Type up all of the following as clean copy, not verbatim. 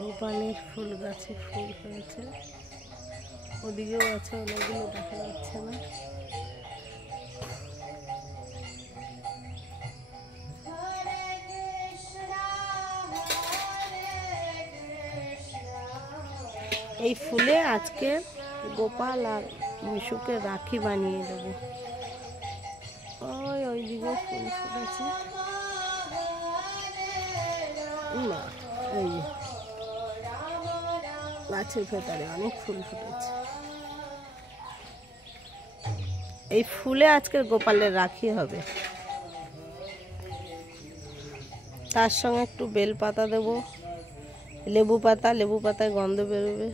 গোপালের ফুল গাছে ফুল হয়েছে, ওদিকেও আছে, অনেকগুলো দেখা যাচ্ছে না। এই ফুলে আজকে গোপাল আর মিশুকে রাখি বানিয়ে দেব। ওই দিকে ফুল ফুটেছে, না এই গাছের ভেতরে অনেক ফুল ফুটেছে। এই ফুলে আজকে গোপালের রাখি হবে। তার সঙ্গে একটু বেল পাতা দেব, লেবু পাতায় গন্ধ বেরোবে।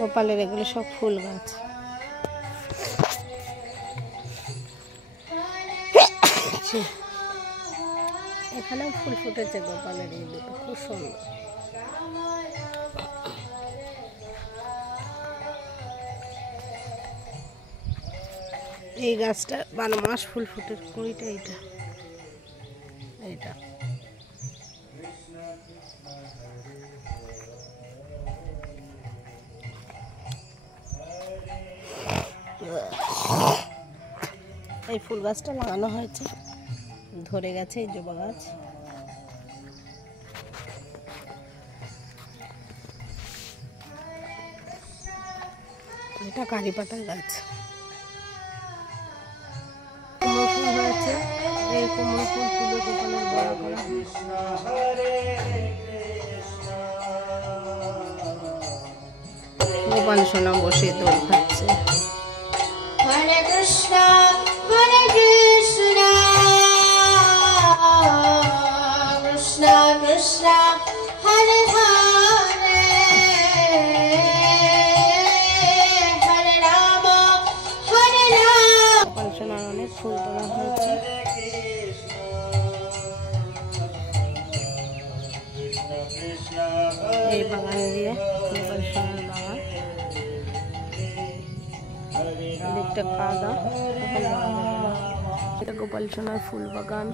গোপালের এগুলো সব ফুল গাছ। এখানেও ফুল ফুটেছে গোপালের, এই দুটো খুব সুন্দর। এই গাছটা 12 মাস ফুল ফুটে। কোইটা এইটা এইটা এই ফুল গাছটা লাগানো হয়েছে, ধরে গেছে। এই জবা গাছ, এটা কারি পাতার গাছ। কুমড়ো ফুল হয়েছে, এই কুমড়ো ফুল তুলে গোপালের বড়া করা। গোপাল সোনা বসে দোল খাচ্ছে। হরে কৃষ্ণ হরে কৃষ্ণ কৃষ্ণ কৃষ্ণ হরে হরে হরে রাম হরে রাম। গোপাল সোনার অনেক ফুল তোলা হয়েছে। এই বাগান দিয়ে গোপাল সোনার বাগান, দিকটা কাদা, এটা গোপাল সোনার ফুল বাগান।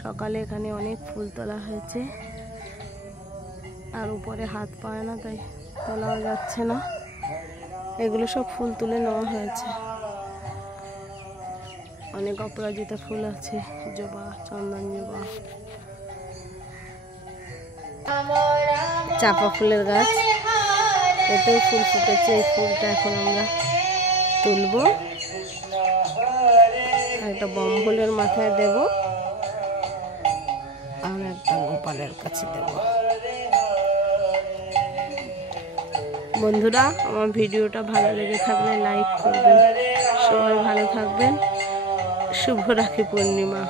সকালে এখানে অনেক ফুল তোলা হয়েছে, আর উপরে হাত পায় না তাই তোলাও যাচ্ছে না। এগুলো সব ফুল তুলে নেওয়া হয়েছে। অনেক অপরাজিতা ফুল আছে, জবা, চন্দন জবা, চাপা ফুলের গাছ, এতেও ফুল ফুটেছে। এই ফুলটা এখন আমরা তুলব, একটা বম্বলের মাথায় দেব, আর একটা গোপালের কাছে দেব। বন্ধুরা, আমার ভিডিওটা ভালো লেগে থাকলে লাইক করবেন। সবাই ভালো থাকবেন। শুভ রাখি পূর্ণিমা।